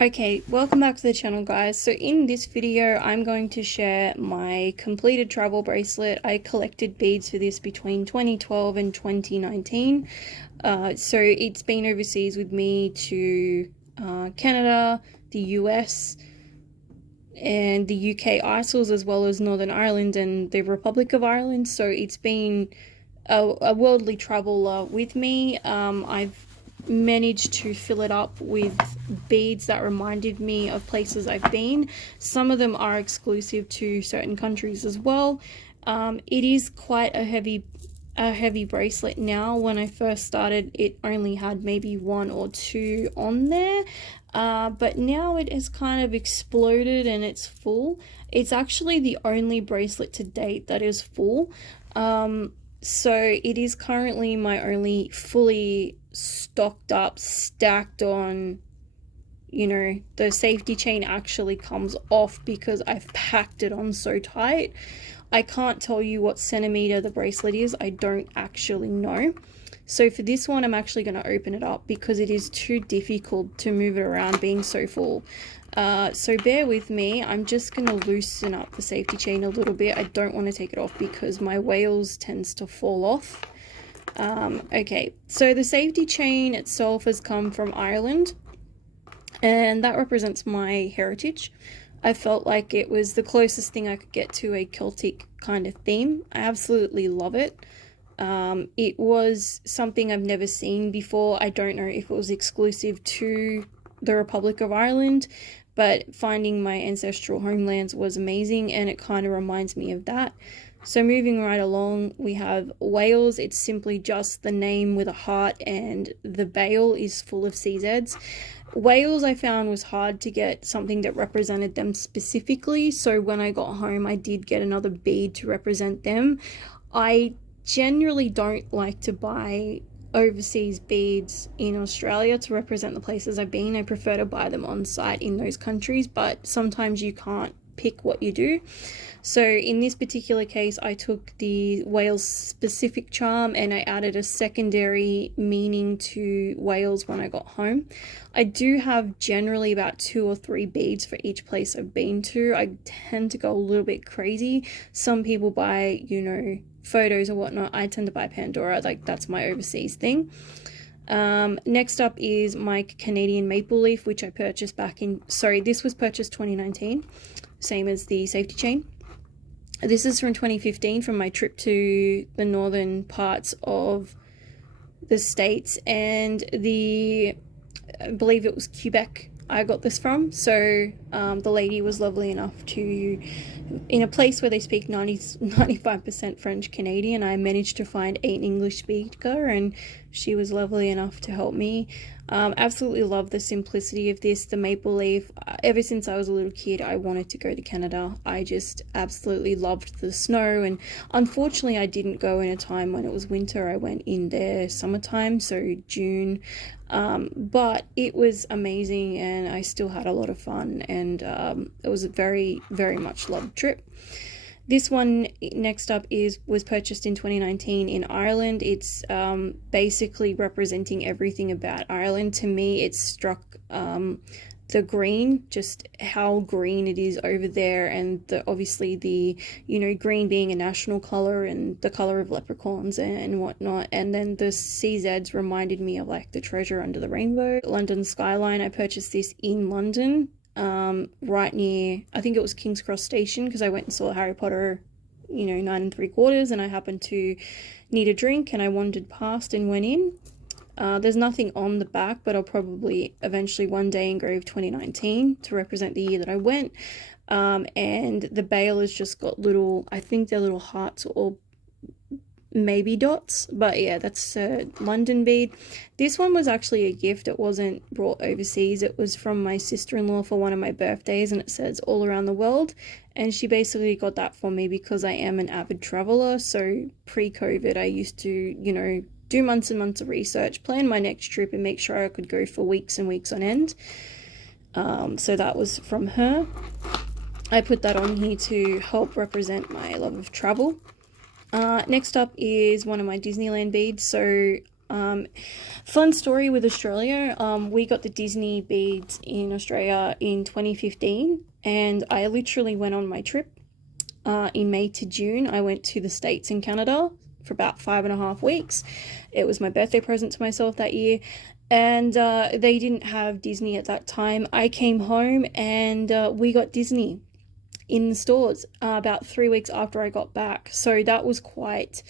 Okay, welcome back to the channel, guys. So in this video I'm going to share my completed travel bracelet. I collected beads for this between 2012 and 2019. So it's been overseas with me to Canada, the US, and the UK Isles, as well as Northern Ireland and the Republic of Ireland. So it's been a worldly travel with me. I've managed to fill it up with beads that reminded me of places I've been. Some of them are exclusive to certain countries as well. It is quite a heavy bracelet now. When I first started, it only had maybe one or two on there, but now it has kind of exploded and it's full. It's actually the only bracelet to date that is full. So it is currently my only fully stocked up, stacked on, the safety chain actually comes off because I've packed it on so tight. I can't tell you what centimeter the bracelet is. I don't actually know. So for this one, I'm actually going to open it up because it is too difficult to move it around being so full. So bear with me. I'm just going to loosen up the safety chain a little bit. I don't want to take it off because my Wales tends to fall off. Okay, so the safety chain itself has come from Ireland, and that represents my heritage. I felt like it was the closest thing I could get to a Celtic kind of theme. I absolutely love it. It was something I've never seen before. I don't know if it was exclusive to the Republic of Ireland, but finding my ancestral homelands was amazing, and it kind of reminds me of that. So moving right along, we have Wales. It's simply just the name with a heart, and the bail is full of CZs. Wales I found was hard to get something that represented them specifically, so when I got home I did get another bead to represent them. I generally don't like to buy overseas beads in Australia to represent the places I've been. I prefer to buy them on site in those countries, but sometimes you can't pick what you do. So in this particular case, I took the Wales specific charm and I added a secondary meaning to Wales when I got home. I do have generally about 2 or 3 beads for each place I've been to. I tend to go a little bit crazy. Some people buy, photos or whatnot. I tend to buy Pandora. Like, that's my overseas thing. Next up is my Canadian maple leaf, which I purchased this was purchased 2019, same as the safety chain. This is from 2015 from my trip to the northern parts of the States, and I believe it was Quebec I got this from. So the lady was lovely enough to, in a place where they speak 95% French Canadian, I managed to find an English speaker, and she was lovely enough to help me. Absolutely love the simplicity of this, the maple leaf. Ever since I was a little kid, I wanted to go to Canada. I just absolutely loved the snow, and unfortunately I didn't go in a time when it was winter. I went in their summertime, so June. But it was amazing, and I still had a lot of fun, and it was a very, very much loved trip. This one next up was purchased in 2019 in Ireland. It's basically representing everything about Ireland. To me, it struck the green, just how green it is over there, and obviously the green being a national color and the color of leprechauns and whatnot. And then the CZs reminded me of like the treasure under the rainbow. London skyline. I purchased this in London, right near, I think it was King's Cross Station, because I went and saw Harry Potter 9 3/4, and I happened to need a drink and I wandered past and went in. There's nothing on the back, but I'll probably eventually one day engrave 2019 to represent the year that I went. And the bail has just got I think they're little hearts or maybe dots, but yeah, that's a London bead. This one was actually a gift. It wasn't brought overseas. It was from my sister-in-law for one of my birthdays, and it says all around the world, and she basically got that for me because I am an avid traveler. So pre-COVID I used to do months and months of research, plan my next trip, and make sure I could go for weeks and weeks on end. So that was from her. I put that on here to help represent my love of travel. Next up is one of my Disneyland beads. So Fun story with Australia. We got the Disney beads in Australia in 2015, and I literally went on my trip in May to June. I went to the States and Canada for about 5.5 weeks. It was my birthday present to myself that year, and they didn't have Disney at that time. I came home and we got Disney in the stores about 3 weeks after I got back. So that was quite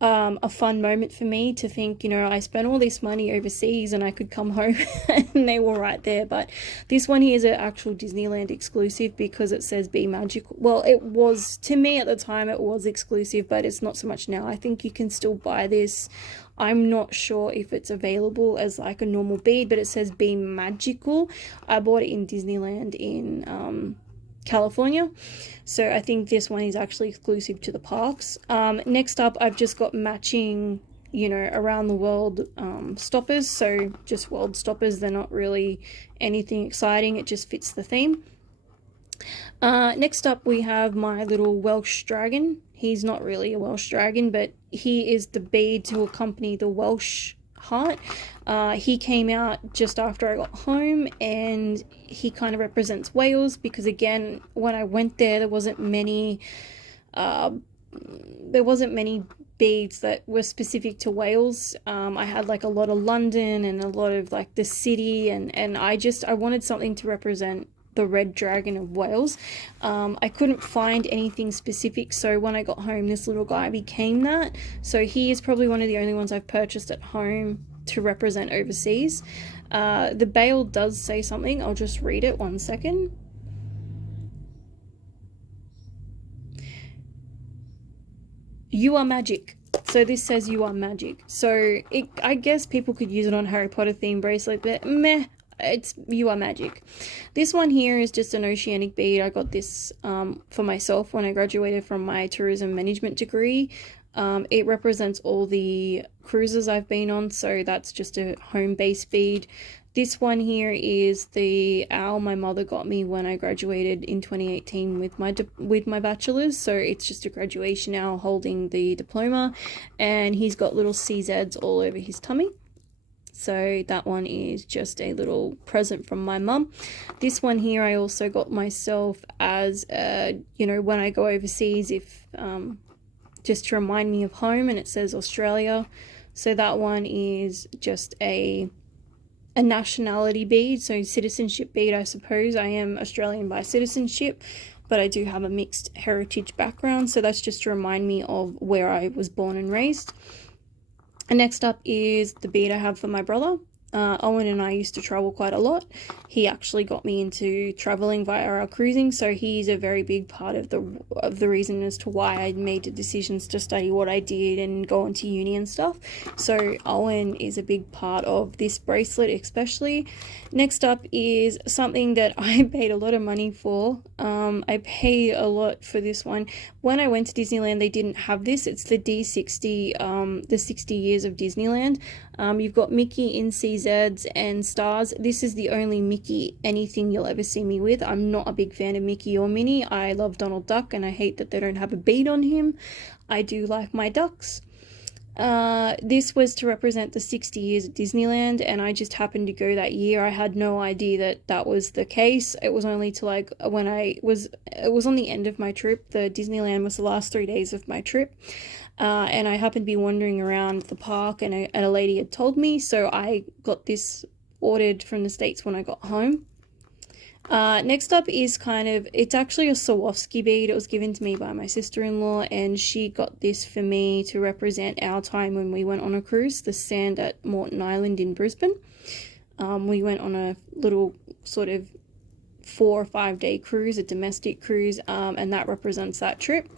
a fun moment for me to think, I spent all this money overseas and I could come home and they were right there. But this one here is an actual Disneyland exclusive because it says Be Magical. Well, it was, to me at the time, it was exclusive, but it's not so much now. I think you can still buy this. I'm not sure if it's available as like a normal bead, but it says Be Magical. I bought it in Disneyland in California, so I think this one is actually exclusive to the parks. Next up, I've just got matching around the world stoppers, so just world stoppers. They're not really anything exciting, it just fits the theme. Next up we have my little Welsh dragon. He's not really a Welsh dragon, but he is the bead to accompany the Welsh heart. He came out just after I got home, and he kind of represents Wales because, again, when I went there, there wasn't many beads that were specific to Wales. I had like a lot of London and a lot of like the city, and I wanted something to represent the red dragon of Wales. I couldn't find anything specific, so when I got home, this little guy became that. So he is probably one of the only ones I've purchased at home to represent overseas. The bail does say something. I'll just read it 1 second. You are magic. So this says you are magic. So I guess people could use it on Harry Potter themed bracelet, but meh. It's you are magic. This one here is just an oceanic bead. I got this for myself when I graduated from my tourism management degree. It represents all the cruises I've been on, so that's just a home-based bead. This one here is the owl my mother got me when I graduated in 2018 with my bachelor's. So it's just a graduation owl holding the diploma, and he's got little CZs all over his tummy. So that one is just a little present from my mum. This one here I also got myself as, when I go overseas, if just to remind me of home, and it says Australia. So that one is just a nationality bead, so citizenship bead, I suppose. I am Australian by citizenship, but I do have a mixed heritage background, so that's just to remind me of where I was born and raised. And next up is the bead I have for my brother. Owen and I used to travel quite a lot. He actually got me into traveling via our cruising, so he's a very big part of the reason as to why I made the decisions to study what I did and go into uni and stuff. So Owen is a big part of this bracelet especially. Next up is something that I paid a lot of money for. I pay a lot for this one. When I went to Disneyland, they didn't have this. It's the D60, the 60 years of Disneyland. You've got Mickey in CZs and stars. This is the only Mickey anything you'll ever see me with. I'm not a big fan of Mickey or Minnie. I love Donald Duck, and I hate that they don't have a bead on him. I do like my ducks. This was to represent the 60 years at Disneyland, and I just happened to go that year. I had no idea that that was the case. It was only to it was on the end of my trip. The Disneyland was the last 3 days of my trip. And I happened to be wandering around the park, and a lady had told me, so I got this ordered from the States when I got home. Next up is it's actually a Swarovski bead. It was given to me by my sister-in-law, and she got this for me to represent our time when we went on a cruise, the Sand at Moreton Island in Brisbane. We went on a little sort of 4 or 5 day cruise, a domestic cruise, and that represents that trip.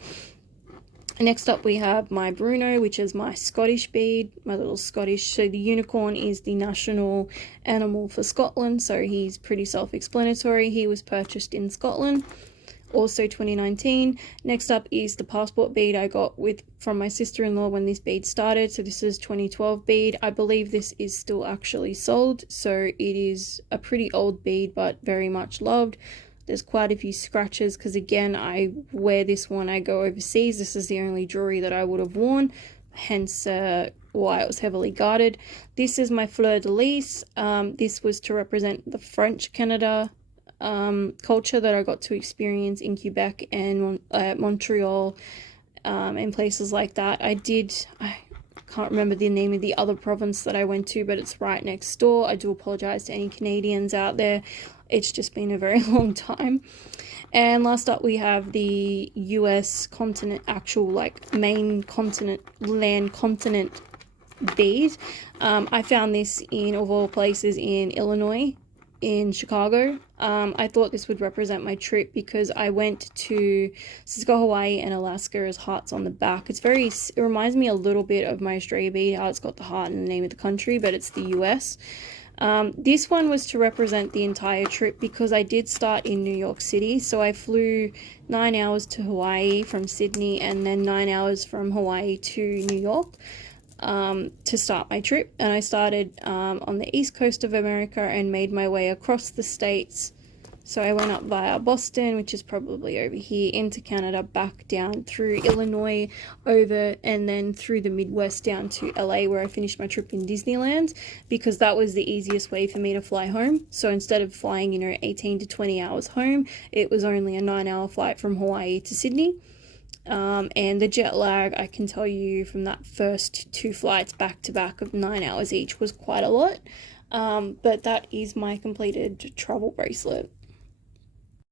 Next up we have my Bruno, which is my Scottish bead, my little Scottish. So the unicorn is the national animal for Scotland, so he's pretty self-explanatory. He was purchased in Scotland, also 2019. Next up is the passport bead I got from my sister-in-law when this bead started. So this is 2012 bead. I believe this is still actually sold, so it is a pretty old bead but very much loved. There's quite a few scratches because, again, I wear this when I go overseas. This is the only jewelry that I would have worn. hence why it was heavily guarded. This is my fleur de lis. This was to represent the French Canada culture that I got to experience in Quebec and Montreal, and places like that. I can't remember the name of the other province that I went to, but it's right next door. I do apologize to any Canadians out there. It's just been a very long time. And last up, we have the US continent, actual like main continent, land continent bead. I found this in, of all places, in Illinois, in Chicago. I thought this would represent my trip because I went to Cisco, Hawaii and Alaska as hearts on the back. It reminds me a little bit of my Australia bead, how it's got the heart and the name of the country, but it's the US. This one was to represent the entire trip because I did start in New York City. So I flew 9 hours to Hawaii from Sydney and then 9 hours from Hawaii to New York to start my trip. And I started on the east coast of America and made my way across the states. So I went up via Boston, which is probably over here, into Canada, back down through Illinois, over, and then through the Midwest down to LA, where I finished my trip in Disneyland, because that was the easiest way for me to fly home. So instead of flying, 18 to 20 hours home, it was only a 9-hour flight from Hawaii to Sydney. And the jet lag, I can tell you from that first 2 flights back to back of 9 hours each, was quite a lot. But that is my completed travel bracelet.